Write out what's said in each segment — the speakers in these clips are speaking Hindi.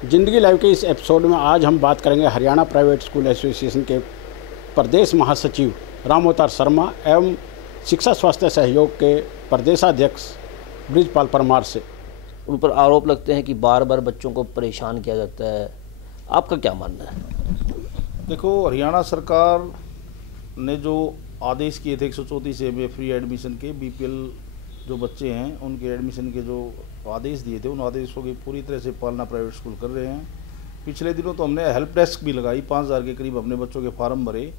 जिंदगी लाइव के इस एपिसोड में आज हम बात करेंगे हरियाणा प्राइवेट स्कूल एसोसिएशन के प्रदेश महासचिव रामअवतार शर्मा एवं शिक्षा स्वास्थ्य सहयोग के प्रदेशाध्यक्ष ब्रिजपाल परमार से। उन पर आरोप लगते हैं कि बार बार बच्चों को परेशान किया जाता है, आपका क्या मानना है? देखो, हरियाणा सरकार ने जो आदेश किए थे 134 से फ्री एडमिशन के बीपीएल जो बच्चे हैं उनके एडमिशन के जो आदेश दिए थे, उन आदेशों की पूरी तरह से पालना प्राइवेट स्कूल कर रहे हैं। पिछले दिनों तो हमने हेल्प डेस्क भी लगाई, 5000 के करीब अपने बच्चों के फार्म भरे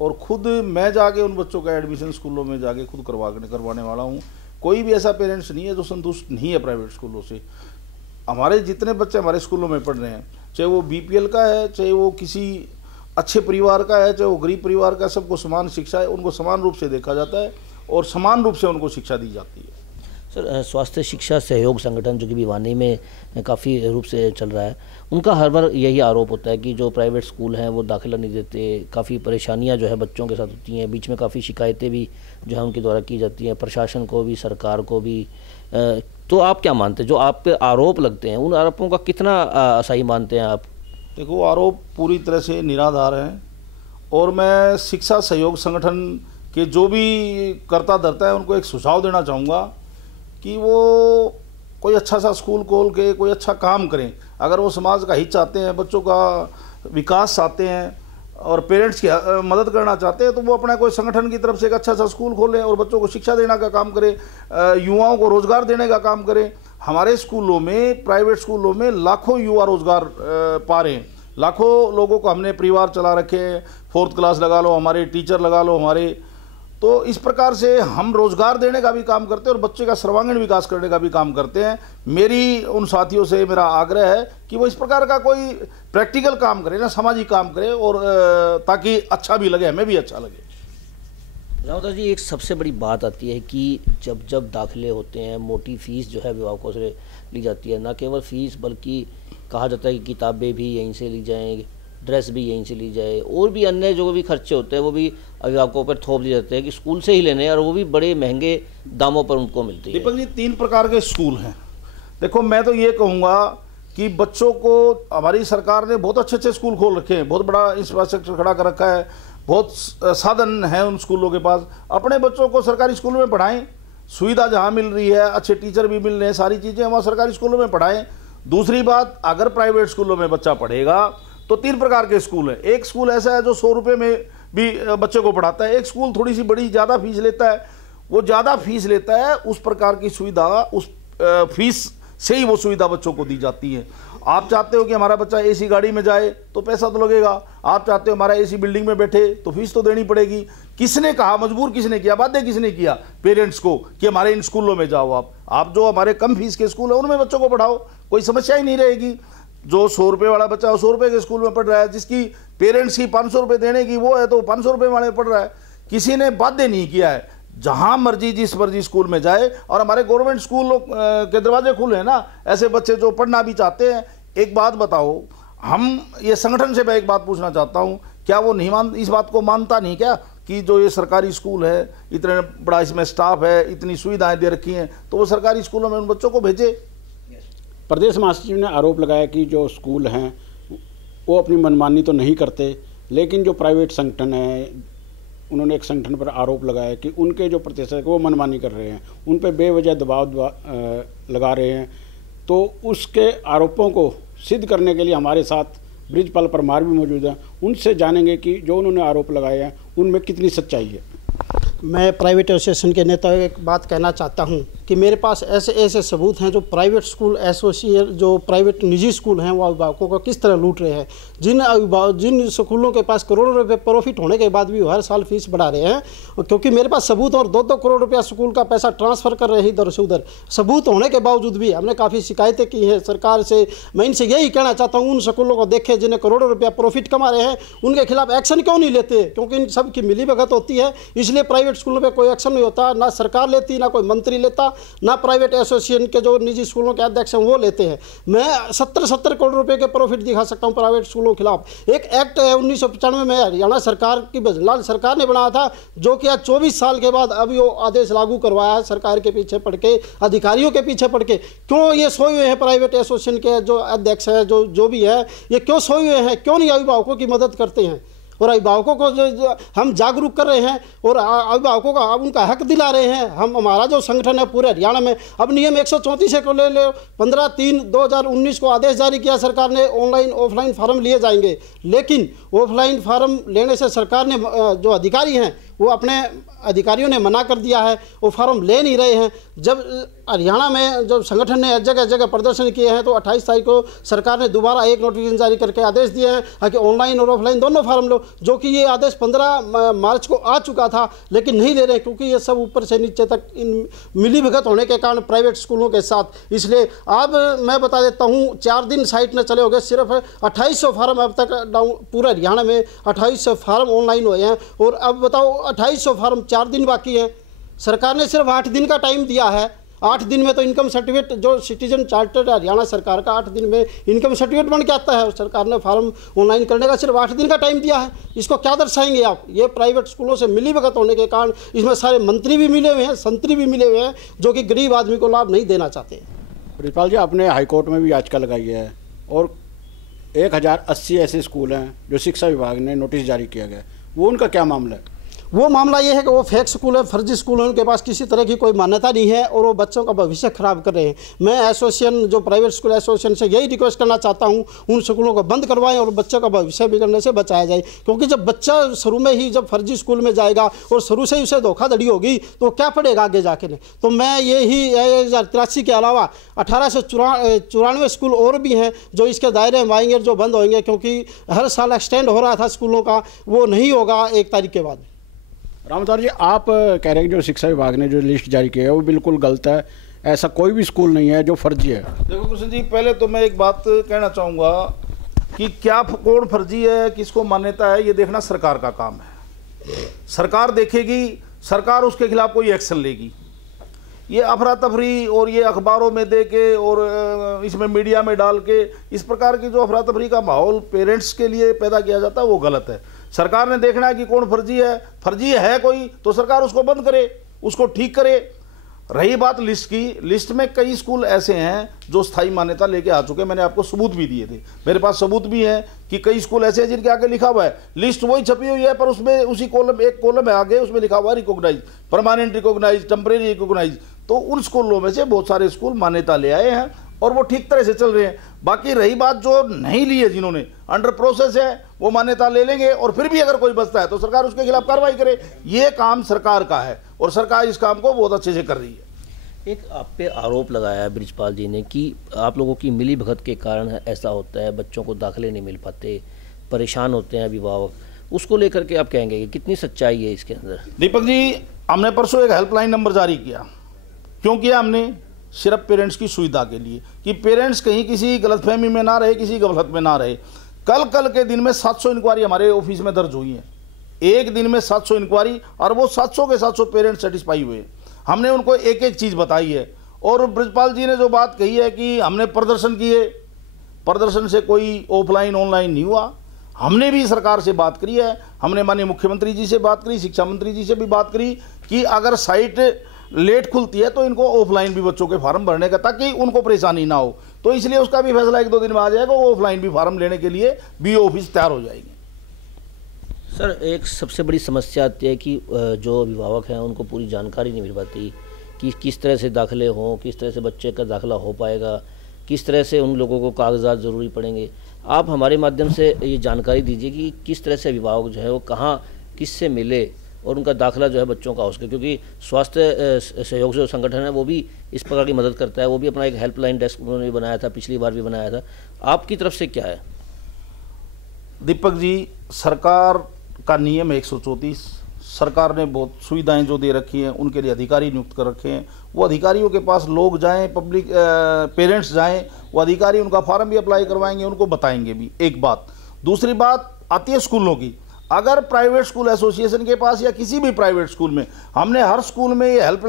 और खुद मैं जाके उन बच्चों का एडमिशन स्कूलों में जाके खुद करवाने वाला हूँ। कोई भी ऐसा पेरेंट्स नहीं है जो संतुष्ट नहीं है प्राइवेट स्कूलों से। हमारे जितने बच्चे हमारे स्कूलों में पढ़ रहे हैं, चाहे वो बीपीएल का है, चाहे वो किसी अच्छे परिवार का है, चाहे वो गरीब परिवार का, सबको समान शिक्षा है, उनको समान रूप से देखा जाता है और समान रूप से उनको शिक्षा दी जाती है। सर, स्वास्थ्य शिक्षा सहयोग संगठन जो कि भिवानी में काफ़ी रूप से चल रहा है, उनका हर बार यही आरोप होता है कि जो प्राइवेट स्कूल हैं वो दाखिला नहीं देते, काफ़ी परेशानियां जो है बच्चों के साथ होती हैं, बीच में काफ़ी शिकायतें भी जो है उनके द्वारा की जाती हैं, प्रशासन को भी, सरकार को भी। तो आप क्या मानते हैं, जो आप पे आरोप लगते हैं उन आरोपों का कितना सही मानते हैं आप? देखो, आरोप पूरी तरह से निराधार हैं और मैं शिक्षा सहयोग संगठन के जो भी करता धरता है उनको एक सुझाव देना चाहूँगा कि वो कोई अच्छा सा स्कूल खोल के कोई अच्छा काम करें। अगर वो समाज का हित चाहते हैं, बच्चों का विकास चाहते हैं और पेरेंट्स की मदद करना चाहते हैं, तो वो अपना कोई संगठन की तरफ से एक अच्छा सा स्कूल खोलें और बच्चों को शिक्षा देने का काम करें, युवाओं को रोज़गार देने का काम करें। हमारे स्कूलों में, प्राइवेट स्कूलों में लाखों युवा रोज़गार पा रहे हैं, लाखों लोगों को हमने परिवार चला रखे हैं। 4th क्लास लगा लो, हमारे टीचर लगा लो हमारे। तो इस प्रकार से हम रोज़गार देने का भी काम करते हैं और बच्चे का सर्वांगीण विकास करने का भी काम करते हैं। मेरी उन साथियों से मेरा आग्रह है कि वो इस प्रकार का कोई प्रैक्टिकल काम करें ना, सामाजिक काम करें, और ताकि अच्छा भी लगे, हमें भी अच्छा लगे। रावता जी, एक सबसे बड़ी बात आती है कि जब जब दाखिले होते हैं मोटी फ़ीस जो है अभिभावकों से ली जाती है। न केवल फ़ीस बल्कि कहा जाता है कि किताबें भी यहीं से ली जाएँ, ड्रेस भी यहीं से ली जाए, और भी अन्य जो भी खर्चे होते हैं वो भी अभिभावकों पर थोप दिए जाते हैं कि स्कूल से ही लेने हैं, और वो भी बड़े महंगे दामों पर उनको मिलती है। दीपक जी, 3 प्रकार के स्कूल हैं। देखो, मैं तो ये कहूँगा कि बच्चों को हमारी सरकार ने बहुत अच्छे स्कूल खोल रखे हैं, बहुत बड़ा इंफ्रास्ट्रक्चर खड़ा कर रखा है, बहुत साधन हैं उन स्कूलों के पास। अपने बच्चों को सरकारी स्कूलों में पढ़ाएं, सुविधा जहाँ मिल रही है, अच्छे टीचर भी मिल रहे हैं, सारी चीज़ें वहाँ सरकारी स्कूलों में पढ़ाएं। दूसरी बात, अगर प्राइवेट स्कूलों में बच्चा पढ़ेगा तो 3 प्रकार के स्कूल हैं। एक स्कूल ऐसा है जो 100 रुपये में भी बच्चे को पढ़ाता है। एक स्कूल थोड़ी सी बड़ी ज़्यादा फीस लेता है, वो ज़्यादा फीस लेता है, उस प्रकार की सुविधा उस फीस से ही वो सुविधा बच्चों को दी जाती है। आप चाहते हो कि हमारा बच्चा एसी गाड़ी में जाए तो पैसा तो लगेगा, आप चाहते हो हमारा एसी बिल्डिंग में बैठे तो फीस तो देनी पड़ेगी। किसने कहा, मजबूर किसने किया, बाध्य किसने किया पेरेंट्स को कि हमारे इन स्कूलों में जाओ? आप जो हमारे कम फीस के स्कूल है उनमें बच्चों को पढ़ाओ, कोई समस्या ही नहीं रहेगी। जो 100 रुपये वाला बच्चा 100 रुपये के स्कूल में पढ़ रहा है, जिसकी पेरेंट्स की 500 रुपये देने की वो है, तो 500 रुपये वाले पढ़ रहा है। किसी ने बाध्य नहीं किया है, जहाँ मर्जी जिस मर्जी स्कूल में जाए। और हमारे गवर्नमेंट स्कूल के दरवाजे खुले हैं ना, ऐसे बच्चे जो पढ़ना भी चाहते हैं। एक बात बताओ, हम ये संगठन से मैं एक बात पूछना चाहता हूँ, क्या वो नहीं इस बात को मानता नहीं क्या कि जो ये सरकारी स्कूल है, इतने बड़ा इसमें स्टाफ है, इतनी सुविधाएँ दे रखी हैं, तो वो सरकारी स्कूलों में उन बच्चों को भेजे। प्रदेश महासचिव ने आरोप लगाया कि जो स्कूल हैं वो अपनी मनमानी तो नहीं करते, लेकिन जो प्राइवेट संगठन है, उन्होंने एक संगठन पर आरोप लगाया कि उनके जो प्रतिशत वो मनमानी कर रहे हैं, उन पर बेवजह दबाव लगा रहे हैं। तो उसके आरोपों को सिद्ध करने के लिए हमारे साथ ब्रिजपाल परमार भी मौजूद हैं। उनसे जानेंगे कि जो उन्होंने आरोप लगाए हैं उनमें कितनी सच्चाई है। मैं प्राइवेट एसोसिएशन के नेता एक बात कहना चाहता हूं कि मेरे पास ऐसे ऐसे सबूत हैं जो प्राइवेट स्कूल एसोसिएट, जो प्राइवेट निजी स्कूल हैं, वो अभिभावकों को किस तरह लूट रहे हैं। जिन स्कूलों के पास करोड़ों रुपए प्रॉफिट होने के बाद भी हर साल फीस बढ़ा रहे हैं, क्योंकि मेरे पास सबूत, और 2-2 करोड़ रुपया स्कूल का पैसा ट्रांसफ़र कर रहे हैं इधर से उधर। सबूत होने के बावजूद भी हमने काफ़ी शिकायतें की हैं सरकार से। मैं इनसे यही कहना चाहता हूँ, उन स्कूलों को देखें जिन्हें करोड़ों रुपया प्रॉफिट कमा रहे हैं, उनके खिलाफ एक्शन क्यों नहीं लेते? क्योंकि इन सब की मिलीभगत होती है, इसलिए प्राइवेट स्कूलों पर कोई एक्शन नहीं होता, ना सरकार लेती, ना कोई मंत्री लेता, ना प्राइवेट एसोसिएशन के जो निजी स्कूलों के अध्यक्ष हैं वो लेते हैं। मैं 70 करोड़ रुपए के प्रॉफिट दिखा सकता हूँ प्राइवेट स्कूलों के खिलाफ। एक एक्ट है 1995 में हरियाणा सरकार की बजलाल सरकार ने बनाया था, जो कि आज 24 साल के बाद अभी वो आदेश लागू करवाया है सरकार के पीछे पड़ के, अधिकारियों के पीछे पड़ के। क्यों ये सोए हुए हैं प्राइवेट एसोसिएशन के जो अध्यक्ष है, जो भी है, ये क्यों सोए हुए हैं? क्यों नहीं अभिभावकों की मदद करते हैं? और अभिभावकों को जो हम जागरूक कर रहे हैं और अभिभावकों का अब उनका हक दिला रहे हैं। हमारा जो संगठन है पूरे हरियाणा में, अब नियम 134 को ले 15/3/2019 को आदेश जारी किया सरकार ने, ऑनलाइन ऑफलाइन फार्म लिए जाएंगे। लेकिन ऑफलाइन फार्म लेने से सरकार ने जो अधिकारी हैं वो अपने अधिकारियों ने मना कर दिया है, वो फार्म ले नहीं रहे हैं। जब हरियाणा में जब संगठन ने जगह जगह प्रदर्शन किए हैं तो 28 तारीख को सरकार ने दोबारा एक नोटिफिकेशन जारी करके आदेश दिए हैं कि ऑनलाइन और ऑफलाइन दोनों फार्म लो, जो कि ये आदेश 15 मार्च को आ चुका था, लेकिन नहीं ले रहे क्योंकि ये सब ऊपर से नीचे तक मिली भगत होने के कारण प्राइवेट स्कूलों के साथ। इसलिए अब मैं बता देता हूँ, 4 दिन साइट में चले हो गए, सिर्फ 2800 फार्म अब तक पूरे हरियाणा में 2800 फार्म ऑनलाइन हुए हैं। और अब बताओ 2800 फार्म 4 दिन बाकी है। सरकार ने सिर्फ 8 दिन का टाइम दिया है। 8 दिन में तो इनकम सर्टिफिकेट जो सिटीजन चार्टर हरियाणा सरकार का 8 दिन में इनकम सर्टिफिकेट बन के आता है। सरकार ने फार्म ऑनलाइन करने का सिर्फ 8 दिन का टाइम दिया है। इसको क्या दर्शाएंगे आप? ये प्राइवेट स्कूलों से मिली भगत होने के कारण इसमें सारे मंत्री भी मिले हुए हैं, संतरी भी मिले हुए हैं, जो कि गरीब आदमी को लाभ नहीं देना चाहते। प्रिंसिपल जी, आपने हाईकोर्ट में भी याचिका लगाई है और 1080 ऐसे स्कूल हैं जो शिक्षा विभाग ने नोटिस जारी किया गया, वो उनका क्या मामला है? वो मामला ये है कि वो फेक स्कूल है, फर्जी स्कूल है, उनके पास किसी तरह की कोई मान्यता नहीं है और वो बच्चों का भविष्य खराब कर रहे हैं। मैं एसोसिएशन, जो प्राइवेट स्कूल एसोसिएशन से यही रिक्वेस्ट करना चाहता हूँ, उन स्कूलों को बंद करवाएं और बच्चों का भविष्य बिगड़ने से बचाया जाए। क्योंकि जब बच्चा शुरू में ही जब फर्जी स्कूल में जाएगा और शुरू से ही उसे धोखाधड़ी होगी तो क्या पढ़ेगा आगे जाके ने। तो मैं यही 1083 के अलावा 1894 स्कूल और भी हैं जो इसके दायरे में आएंगे, जो बंद होंगे, क्योंकि हर साल एक्सटेंड हो रहा था स्कूलों का, वो नहीं होगा 1 तारीख के बाद। रामदार जी, आप कह रहे हैं कि जो शिक्षा विभाग ने जो लिस्ट जारी की है वो बिल्कुल गलत है, ऐसा कोई भी स्कूल नहीं है जो फर्जी है। देखो कृष्ण जी, पहले तो मैं एक बात कहना चाहूँगा कि क्या कौन फर्जी है, किसको मान्यता है, ये देखना सरकार का काम है। सरकार देखेगी, सरकार उसके खिलाफ कोई एक्शन लेगी। ये अफरा तफरी और ये अखबारों में दे के और इसमें मीडिया में डाल के इस प्रकार की जो अफरा तफरी का माहौल पेरेंट्स के लिए पैदा किया जाता है वो गलत है। सरकार ने देखना है कि कौन फर्जी है कोई तो सरकार उसको बंद करे, उसको ठीक करे। रही बात लिस्ट की, लिस्ट में कई स्कूल ऐसे हैं जो स्थायी मान्यता लेके आ चुके हैं, मैंने आपको सबूत भी दिए थे, मेरे पास सबूत भी है कि कई स्कूल ऐसे हैं जिनके आगे लिखा हुआ है, लिस्ट वही छपी हुई है पर उसमें उसी कॉलम, एक कॉलम है आगे, उसमें लिखा हुआ है recognise, permanent recognise, temporary recognise. तो उन स्कूलों में से बहुत सारे स्कूल मान्यता ले आए हैं और वो ठीक तरह से चल रहे हैं। बाकी रही बात जो नहीं ली है, जिन्होंने अंडर प्रोसेस है, वो मान्यता ले लेंगे और फिर भी अगर कोई बचता है तो सरकार उसके खिलाफ कार्रवाई करे। ये काम सरकार का है और सरकार इस काम को बहुत अच्छे से कर रही है। एक आप पे आरोप लगाया है ब्रिजपाल जी ने कि आप लोगों की मिली भगत के कारण ऐसा होता है, बच्चों को दाखिले नहीं मिल पाते, परेशान होते हैं अभिभावक, उसको लेकर के आप कहेंगे कि कितनी सच्चाई है इसके अंदर? दीपक जी, हमने परसों एक हेल्पलाइन नंबर जारी किया। क्यों किया हमने? सिर्फ पेरेंट्स की सुविधा के लिए, कि पेरेंट्स कहीं किसी गलतफहमी में ना रहे, किसी गलत में ना रहे। कल के दिन में 700 इंक्वायरी हमारे ऑफिस में दर्ज हुई है, एक दिन में 700 इंक्वायरी, और वो 700 के 700 पेरेंट्स सेटिस्फाई हुए। हमने उनको एक एक चीज़ बताई है। और ब्रिजपाल जी ने जो बात कही है कि हमने प्रदर्शन किए, प्रदर्शन से कोई ऑफलाइन ऑनलाइन नहीं हुआ। हमने भी सरकार से बात करी है, हमने माननीय मुख्यमंत्री जी से बात करी, शिक्षा मंत्री जी से भी बात करी कि अगर साइट लेट खुलती है तो इनको ऑफलाइन भी बच्चों के फार्म भरने का, ताकि उनको परेशानी ना हो। तो इसलिए उसका भी फैसला 1-2 दिन में आ जाएगा, ऑफलाइन भी फार्म लेने के लिए बीओ ऑफिस तैयार हो जाएंगे। सर, एक सबसे बड़ी समस्या आती है कि जो अभिभावक हैं उनको पूरी जानकारी नहीं मिल पाती कि किस तरह से दाखिले हों, किस तरह से बच्चे का दाखिला हो पाएगा, किस तरह से उन लोगों को कागजात ज़रूरी पड़ेंगे। आप हमारे माध्यम से ये जानकारी दीजिए कि किस तरह से अभिभावक जो है वो कहाँ किससे मिले और उनका दाखिला जो है बच्चों का हो सके, क्योंकि स्वास्थ्य सहयोग जो संगठन है वो भी इस प्रकार की मदद करता है। वो भी अपना एक हेल्पलाइन डेस्क उन्होंने भी बनाया था, पिछली बार भी बनाया था। आपकी तरफ से क्या है? दीपक जी, सरकार का नियम 134, सरकार ने बहुत सुविधाएं जो दे रखी हैं, उनके लिए अधिकारी नियुक्त कर रखे हैं। वो अधिकारियों के पास लोग जाएं, पब्लिक पेरेंट्स जाएं, वो अधिकारी उनका फॉर्म भी अप्लाई करवाएंगे, उनको बताएंगे भी। एक बात। दूसरी बात आती है स्कूलों की। अगर प्राइवेट स्कूल एसोसिएशन के पास या किसी भी प्राइवेट स्कूल में, हमने हर स्कूल में ये हेल्प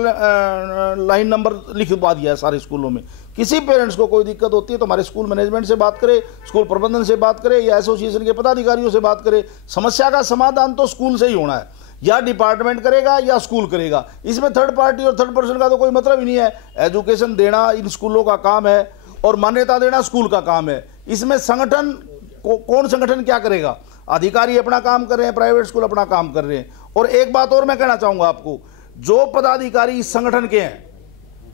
लाइन नंबर लिखवा दिया है सारे स्कूलों में, किसी पेरेंट्स को कोई दिक्कत होती है तो हमारे स्कूल मैनेजमेंट से बात करें, स्कूल प्रबंधन से बात करें या एसोसिएशन के पदाधिकारियों से बात करें। समस्या का समाधान तो स्कूल से ही होना है, या डिपार्टमेंट करेगा या स्कूल करेगा, इसमें थर्ड पार्टी और थर्ड पर्सन का तो कोई मतलब ही नहीं है। एजुकेशन देना इन स्कूलों का काम है और मान्यता देना स्कूल का काम है। इसमें संगठन कौन संगठन क्या करेगा? अधिकारी अपना काम कर रहे हैं, प्राइवेट स्कूल अपना काम कर रहे हैं। और एक बात और मैं कहना चाहूँगा आपको, जो पदाधिकारी इस संगठन के हैं,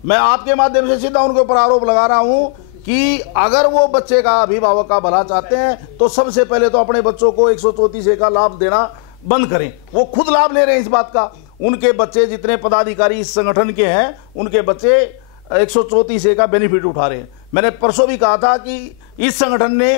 मैं आपके माध्यम से सीधा उनके ऊपर आरोप लगा रहा हूँ कि अगर वो बच्चे का, अभिभावक का भला चाहते हैं तो सबसे पहले तो अपने बच्चों को 134A का लाभ देना बंद करें। वो खुद लाभ ले रहे हैं इस बात का। उनके बच्चे, जितने पदाधिकारी इस संगठन के हैं, उनके बच्चे 134A का बेनिफिट उठा रहे हैं। मैंने परसों भी कहा था कि इस संगठन ने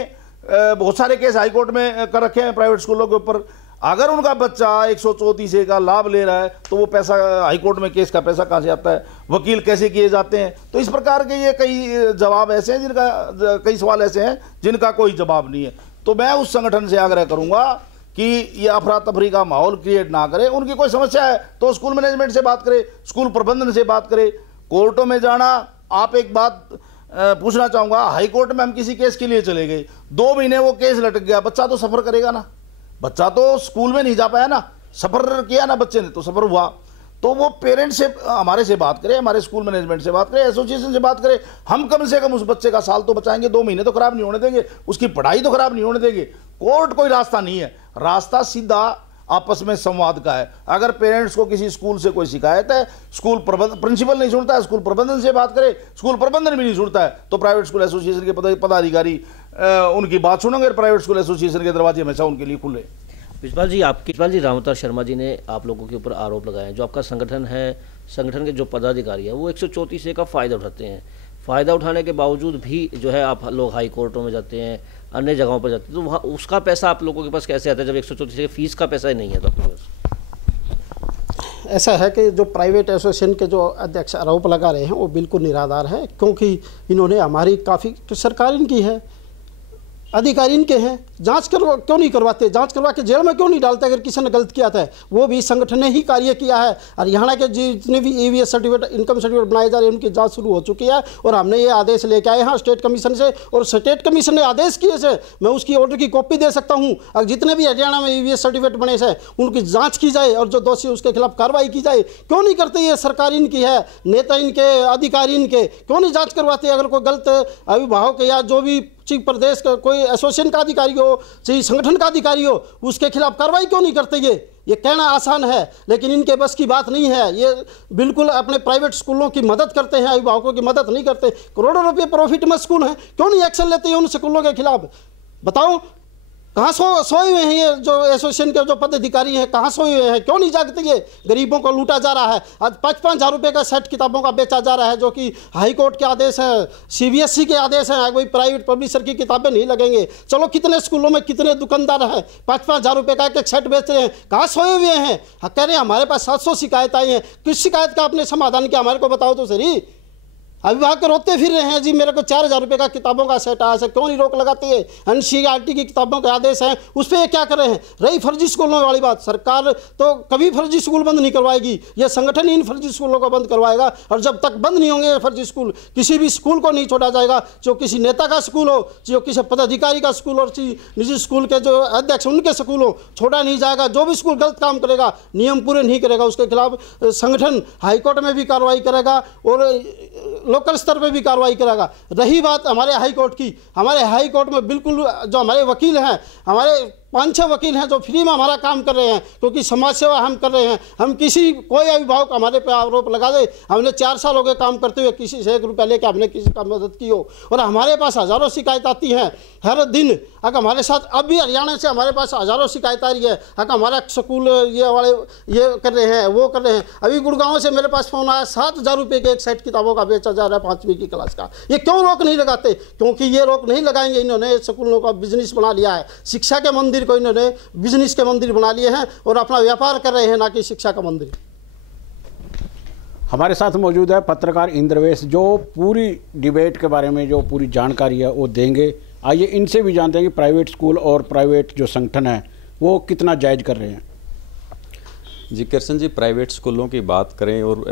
बहुत सारे केस हाईकोर्ट में कर रखे हैं प्राइवेट स्कूलों के ऊपर। अगर उनका बच्चा 134A का लाभ ले रहा है तो वो पैसा, हाईकोर्ट में केस का पैसा कहाँ से आता है, वकील कैसे किए जाते हैं? तो इस प्रकार के ये कई जवाब ऐसे हैं जिनका, कई सवाल ऐसे हैं जिनका कोई जवाब नहीं है। तो मैं उस संगठन से आग्रह करूँगा कि ये अफरा तफरी का माहौल क्रिएट ना करे। उनकी कोई समस्या है तो स्कूल मैनेजमेंट से बात करें, स्कूल प्रबंधन से बात करें। कोर्टों में जाना, आप एक बात पूछना चाहूँगा, हाई कोर्ट में हम किसी केस के लिए चले गए, 2 महीने वो केस लटक गया, बच्चा तो सफ़र करेगा ना, बच्चा तो स्कूल में नहीं जा पाया ना, सफ़र किया ना बच्चे ने, तो सफ़र हुआ। तो वो पेरेंट्स से, हमारे से बात करें, हमारे स्कूल मैनेजमेंट से बात करें, एसोसिएशन से बात करें। हम कम से कम उस बच्चे का साल तो बचाएंगे, 2 महीने तो खराब नहीं होने देंगे, उसकी पढ़ाई तो खराब नहीं होने देंगे। कोर्ट कोई रास्ता नहीं है, रास्ता सीधा आपस में संवाद का है। अगर पेरेंट्स को किसी स्कूल से कोई शिकायत है, स्कूल प्रबंधन, प्रिंसिपल नहीं सुनता है, स्कूल प्रबंधन से बात करे, स्कूल प्रबंधन भी नहीं सुनता है, तो प्राइवेट स्कूल एसोसिएशन के पदाधिकारी उनकी बात सुनेंगे। प्राइवेट स्कूल एसोसिएशन के दरवाजे हमेशा उनके लिए खुले। विजपाल जी, रामअवतार शर्मा जी ने आप लोगों के ऊपर आरोप लगाए हैं, जो आपका संगठन है, संगठन के जो पदाधिकारी हैं वो 134A का फ़ायदा उठाते हैं। फ़ायदा उठाने के बावजूद भी जो है आप लोग हाई कोर्टों में जाते हैं, अन्य जगहों पर जाते हैं, तो वहाँ उसका पैसा आप लोगों के पास कैसे आता है जब 134A फीस का पैसा ही नहीं है तो आपके पास? ऐसा है कि जो प्राइवेट एसोसिएशन के जो अध्यक्ष आरोप लगा रहे हैं वो बिल्कुल निराधार है, क्योंकि इन्होंने हमारी काफ़ी, सरकार इनकी है, अधिकारी इनके हैं, जांच क्यों नहीं करवाते? जांच करवा के जेल में क्यों नहीं डालते? अगर किसी ने गलत किया था, वो भी संगठन ने ही कार्य किया है। हरियाणा के जितने भी EVS सर्टिफिकेट, इनकम सर्टिफिकेट बनाए जा रहे हैं, उनकी जांच शुरू हो चुकी है और हमने ये आदेश लेके आए हैं स्टेट कमीशन से, और स्टेट कमीशन ने आदेश किए से मैं उसकी ऑर्डर की कॉपी दे सकता हूँ। और जितने भी हरियाणा में EVS सर्टिफिकेट बने से उनकी जाँच की जाए और जो दोषी उसके खिलाफ कार्रवाई की जाए। क्यों नहीं करते? ये सरकार इनकी है, नेता इनके, अधिकारी इनके, क्यों नहीं जाँच करवाते? अगर कोई गलत अभिभावक या जो भी चीफ प्रदेश का कोई एसोसिएशन का अधिकारी हो, चाहे संगठन का अधिकारी हो, उसके खिलाफ कार्रवाई क्यों नहीं करते? ये कहना आसान है लेकिन इनके बस की बात नहीं है। ये बिल्कुल अपने प्राइवेट स्कूलों की मदद करते हैं, अभिभावकों की मदद नहीं करते। करोड़ों रुपये प्रॉफिट में स्कूल हैं, क्यों नहीं एक्शन लेते हैं उन स्कूलों के खिलाफ? बताओ, कहाँ सोए हुए हैं ये जो एसोसिएशन के जो पदाधिकारी हैं, कहाँ सोए हुए हैं? क्यों नहीं जागते? ये गरीबों को लूटा जा रहा है। आज 5,000 रुपये का सेट किताबों का बेचा जा रहा है, जो कि हाई कोर्ट के आदेश हैं, CBSE के आदेश हैं। कोई प्राइवेट पब्लिशर की किताबें नहीं लगेंगे। चलो, कितने स्कूलों में कितने दुकानदार हैं 5,000 रुपये का एक सेट बेच रहे हैं, कहाँ सोए हुए हैं? कह रहे हैं हमारे पास 700 शिकायत आई हैं। किस शिकायत का आपने समाधान किया? हमारे को बताओ तो सही। अभिभावक रोते फिर रहे हैं, जी मेरे को 4,000 रुपये का किताबों का सेट आया है, क्यों नहीं रोक लगाते हैं? NCERT की किताबों के आदेश हैं, उस पर ये क्या कर रहे हैं? रही फर्जी स्कूलों वाली बात, सरकार तो कभी फर्जी स्कूल बंद नहीं करवाएगी, ये संगठन ही इन फर्जी स्कूलों को बंद करवाएगा। और जब तक बंद नहीं होंगे फर्जी स्कूल, किसी भी स्कूल को नहीं छोड़ा जाएगा। जो किसी नेता का स्कूल हो, जो किसी पदाधिकारी का स्कूल और निजी स्कूल के जो अध्यक्ष उनके स्कूल हो, छोड़ा नहीं जाएगा। जो भी स्कूल गलत काम करेगा, नियम पूरे नहीं करेगा, उसके खिलाफ संगठन हाईकोर्ट में भी कार्रवाई करेगा और लोकल स्तर पर भी कार्रवाई करेगा। रही बात हमारे हाई कोर्ट की, हमारे हाई कोर्ट में बिल्कुल जो हमारे वकील हैं, हमारे 5-6 वकील हैं जो फ्री में हमारा काम कर रहे हैं, क्योंकि समाज सेवा हम कर रहे हैं। हम कोई अभिभावक हमारे पे आरोप लगा दे, हमने 4 साल हो गए काम करते हुए, किसी से 1 रुपया लेकर हमने किसी का मदद की हो, और हमारे पास हज़ारों शिकायत आती हैं हर दिन। अगर हमारे साथ अब भी हरियाणा से हमारे पास हज़ारों शिकायत आ रही है, अगर हमारा स्कूल ये वाले ये कर रहे हैं, वो कर रहे हैं। अभी गुड़गांव से मेरे पास फ़ोन आया, 7,000 रुपये के एक सेट किताबों का बेचा जा रहा है 5वीं की क्लास का। ये क्यों रोक नहीं लगाते? क्योंकि ये रोक नहीं लगाएंगे। इन्होंने स्कूलों का बिजनेस बना लिया है, शिक्षा के मंदिर को इन्होंने बिजनेस के मंदिर बना लिए हैं और अपना व्यापार कर रहे हैं, ना कि शिक्षा का मंदिर। हमारे साथ मौजूद है पत्रकार इंद्रवेश, जो पूरी डिबेट के बारे में जो पूरी जानकारी है वो देंगे। आइए इनसे भी जानते हैं कि प्राइवेट स्कूल और प्राइवेट जो संगठन है वो कितना जायज़ कर रहे हैं? जी कृष्ण जी, प्राइवेट स्कूलों की बात करें और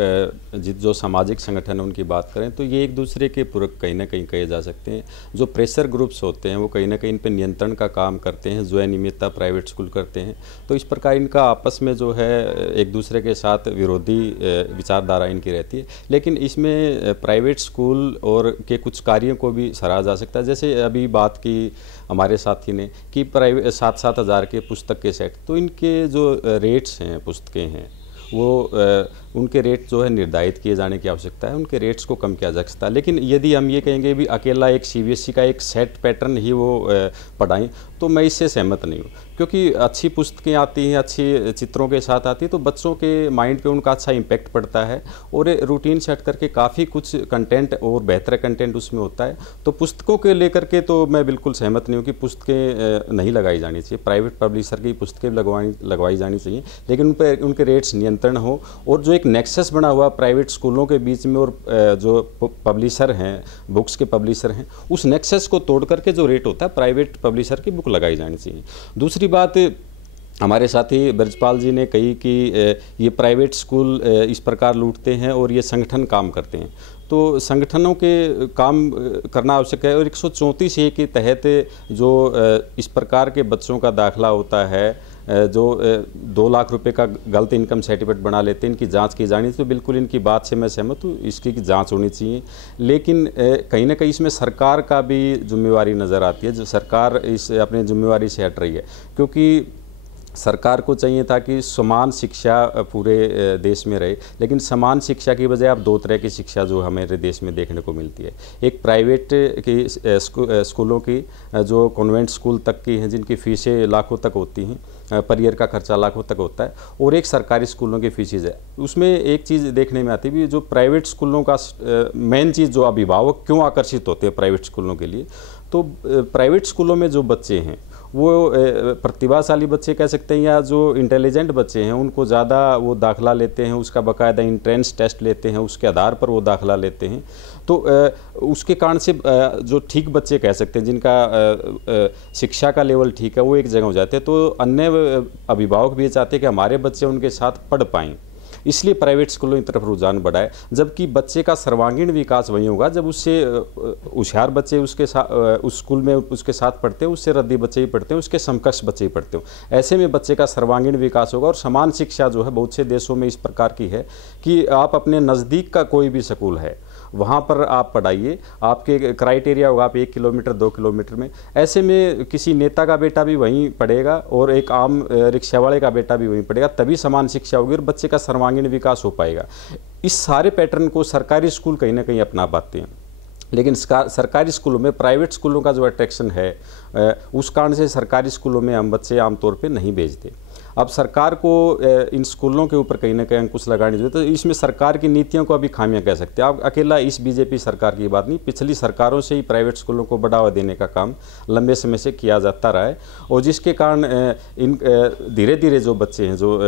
जो सामाजिक संगठन है उनकी बात करें तो ये एक दूसरे के पूरक कहीं ना कहीं कहे जा सकते हैं। जो प्रेशर ग्रुप्स होते हैं वो कहीं ना कहीं इन पर नियंत्रण का काम करते हैं, जो अनियमितता प्राइवेट स्कूल करते हैं, तो इस प्रकार इनका आपस में जो है एक दूसरे के साथ विरोधी विचारधारा इनकी रहती है। लेकिन इसमें प्राइवेट स्कूल और के कुछ कार्यों को भी सराहा जा सकता है। जैसे अभी बात की हमारे साथी ने कि प्राइवेट 7-7 हज़ार के पुस्तक के सेट, तो इनके जो रेट्स हैं पुस्तकें हैं वो उनके रेट जो है निर्धारित किए जाने की आवश्यकता है, उनके रेट्स को कम किया जा सकता है। लेकिन यदि हम ये कहेंगे भी अकेला एक सीबीएसई का एक सेट पैटर्न ही वो पढ़ाएं तो मैं इससे सहमत नहीं हूँ, क्योंकि अच्छी पुस्तकें आती हैं, अच्छी चित्रों के साथ आती है तो बच्चों के माइंड पे उनका अच्छा इम्पैक्ट पड़ता है और रूटीन सेट करके काफ़ी कुछ कंटेंट और बेहतर कंटेंट उसमें होता है। तो पुस्तकों के लेकर के तो मैं बिल्कुल सहमत नहीं हूँ कि पुस्तकें नहीं लगाई जानी चाहिए, प्राइवेट पब्लिशर की पुस्तकें लगवाई जानी चाहिए, लेकिन उन पर उनके रेट्स नियंत्रण हो। और जो एक नेक्सस बना हुआ प्राइवेट स्कूलों के बीच में और जो पब्लिशर हैं, बुक्स के पब्लिशर हैं, उस नेक्सस को तोड़ करके जो रेट होता है प्राइवेट पब्लिशर की बुक लगाई जानी चाहिए। दूसरी बात हमारे साथी ब्रजपाल जी ने कही कि ये प्राइवेट स्कूल इस प्रकार लूटते हैं और ये संगठन काम करते हैं, तो संगठनों के काम करना आवश्यक है। और 134A के तहत जो इस प्रकार के बच्चों का दाखला होता है, जो 2 लाख रुपए का गलत इनकम सर्टिफिकेट बना लेते हैं, इनकी जांच की जानी, तो बिल्कुल इनकी बात से मैं सहमत हूँ, इसकी जांच होनी चाहिए। लेकिन कहीं ना कहीं इसमें सरकार का भी जिम्मेवारी नज़र आती है, जो सरकार इस अपनी जिम्मेवारी से हट रही है, क्योंकि सरकार को चाहिए था कि समान शिक्षा पूरे देश में रहे, लेकिन समान शिक्षा की बजाय अब 2 तरह की शिक्षा जो हमारे देश में देखने को मिलती है। एक प्राइवेट की स्कूलों की जो कॉन्वेंट स्कूल तक की हैं, जिनकी फ़ीसें लाखों तक होती हैं, पर ईयर का खर्चा लाखों तक होता है, और एक सरकारी स्कूलों की फीसेज है। उसमें एक चीज़ देखने में आती है, जो प्राइवेट स्कूलों का मेन चीज़, जो अभिभावक क्यों आकर्षित होते हैं प्राइवेट स्कूलों के लिए, तो प्राइवेट स्कूलों में जो बच्चे हैं वो प्रतिभाशाली बच्चे कह सकते हैं, या जो इंटेलिजेंट बच्चे हैं उनको ज़्यादा वो दाखला लेते हैं, उसका बाकायदा एंट्रेंस टेस्ट लेते हैं, उसके आधार पर वो दाखला लेते हैं। तो उसके कारण से जो ठीक बच्चे कह सकते हैं, जिनका शिक्षा का लेवल ठीक है, वो एक जगह हो जाते हैं, तो अन्य अभिभावक भी ये चाहते हैं कि हमारे बच्चे उनके साथ पढ़ पाएँ, इसलिए प्राइवेट स्कूलों की तरफ रुझान बढ़ा है। जबकि बच्चे का सर्वांगीण विकास वहीं होगा जब उससे होशियार बच्चे उसके साथ उस स्कूल में उसके साथ पढ़ते हैं, उससे रद्दी बच्चे ही पढ़ते हैं, उसके समकक्ष बच्चे ही पढ़ते हो। ऐसे में बच्चे का सर्वांगीण विकास होगा। और समान शिक्षा जो है बहुत से देशों में इस प्रकार की है कि आप अपने नज़दीक का कोई भी स्कूल है वहाँ पर आप पढ़ाइए, आपके क्राइटेरिया होगा आप 1 किलोमीटर 2 किलोमीटर में। ऐसे में किसी नेता का बेटा भी वहीं पढ़ेगा और एक आम रिक्शा वाले का बेटा भी वहीं पढ़ेगा, तभी समान शिक्षा होगी और बच्चे का सर्वांगीण विकास हो पाएगा। इस सारे पैटर्न को सरकारी स्कूल कहीं ना कहीं अपना पाते हैं, लेकिन सरकारी स्कूलों में प्राइवेट स्कूलों का जो अट्रैक्शन है उस कारण से सरकारी स्कूलों में हम बच्चे आमतौर पर नहीं भेजते। अब सरकार को इन स्कूलों के ऊपर कहीं ना कहीं अंकुश लगानी चाहिए। तो इसमें सरकार की नीतियों को अभी खामियां कह सकते हैं। आप अकेला इस बीजेपी सरकार की बात नहीं, पिछली सरकारों से ही प्राइवेट स्कूलों को बढ़ावा देने का काम लंबे समय से किया जाता रहा है, और जिसके कारण इन धीरे धीरे जो बच्चे हैं, जो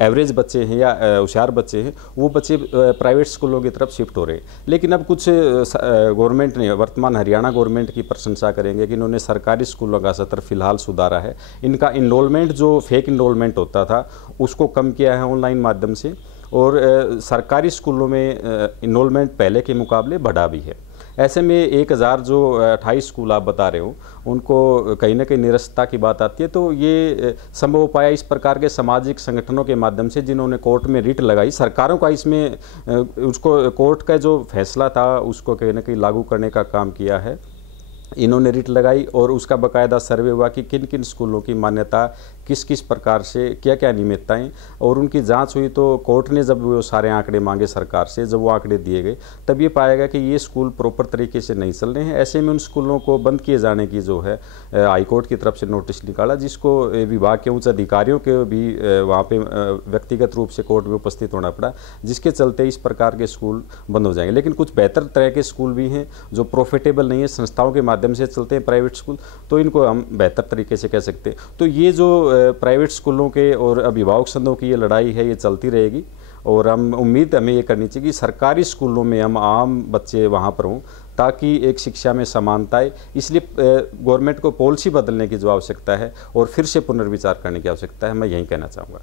एवरेज बच्चे हैं या होशियार बच्चे हैं, वो बच्चे प्राइवेट स्कूलों की तरफ शिफ्ट हो रहे हैं। लेकिन अब कुछ गवर्नमेंट ने, वर्तमान हरियाणा गवर्नमेंट की प्रशंसा करेंगे कि इन्होंने सरकारी स्कूलों का स्तर फिलहाल सुधारा है। इनका इनरोलमेंट, जो फेक इनरोलमेंट होता था, उसको कम किया है ऑनलाइन माध्यम से, और सरकारी स्कूलों में इनरोलमेंट पहले के मुकाबले बढ़ा भी है। ऐसे में 1000 जो 28 स्कूल आप बता रहे हो, उनको कहीं ना कहीं निरस्तता की बात आती है। तो ये संभव हो पाया इस प्रकार के सामाजिक संगठनों के माध्यम से, जिन्होंने कोर्ट में रिट लगाई। सरकारों का इसमें उसको कोर्ट का जो फैसला था उसको कहीं ना कहीं लागू करने का काम किया है। इन्होंने रिट लगाई और उसका बाकायदा सर्वे हुआ कि किन किन स्कूलों की मान्यता किस किस प्रकार से, क्या क्या नियमितताएं, और उनकी जांच हुई। तो कोर्ट ने जब वो सारे आंकड़े मांगे सरकार से, जब वो आंकड़े दिए गए, तब ये पाया गया कि ये स्कूल प्रॉपर तरीके से नहीं चल रहे हैं। ऐसे में उन स्कूलों को बंद किए जाने की जो है हाईकोर्ट की तरफ से नोटिस निकाला, जिसको विभाग के उच्च अधिकारियों के भी वहाँ पे व्यक्तिगत रूप से कोर्ट में उपस्थित होना पड़ा, जिसके चलते इस प्रकार के स्कूल बंद हो जाएंगे। लेकिन कुछ बेहतर तरह के स्कूल भी हैं जो प्रॉफिटेबल नहीं है, संस्थाओं के माध्यम से चलते हैं प्राइवेट स्कूल, तो इनको हम बेहतर तरीके से कह सकते हैं। तो ये जो प्राइवेट स्कूलों के और अभिभावक संघों की ये लड़ाई है, ये चलती रहेगी और हम उम्मीद हमें ये करनी चाहिए कि सरकारी स्कूलों में हम आम बच्चे वहाँ पर हों, ताकि एक शिक्षा में समानता है। इसलिए गवर्नमेंट को पॉलिसी बदलने की जो आवश्यकता है और फिर से पुनर्विचार करने की आवश्यकता है, मैं यही कहना चाहूँगा।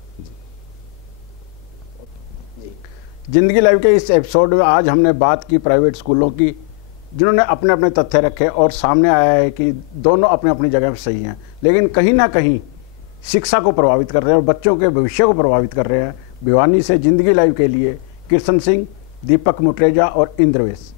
जिंदगी लाइव के इस एपिसोड में आज हमने बात की प्राइवेट स्कूलों की, जिन्होंने अपने अपने तथ्य रखे और सामने आया है कि दोनों अपनी अपनी जगह पर सही हैं, लेकिन कहीं ना कहीं शिक्षा को प्रभावित कर रहे हैं और बच्चों के भविष्य को प्रभावित कर रहे हैं। भिवानी से जिंदगी लाइव के लिए कृष्ण सिंह, दीपक मुटरेजा और इंद्रवेश।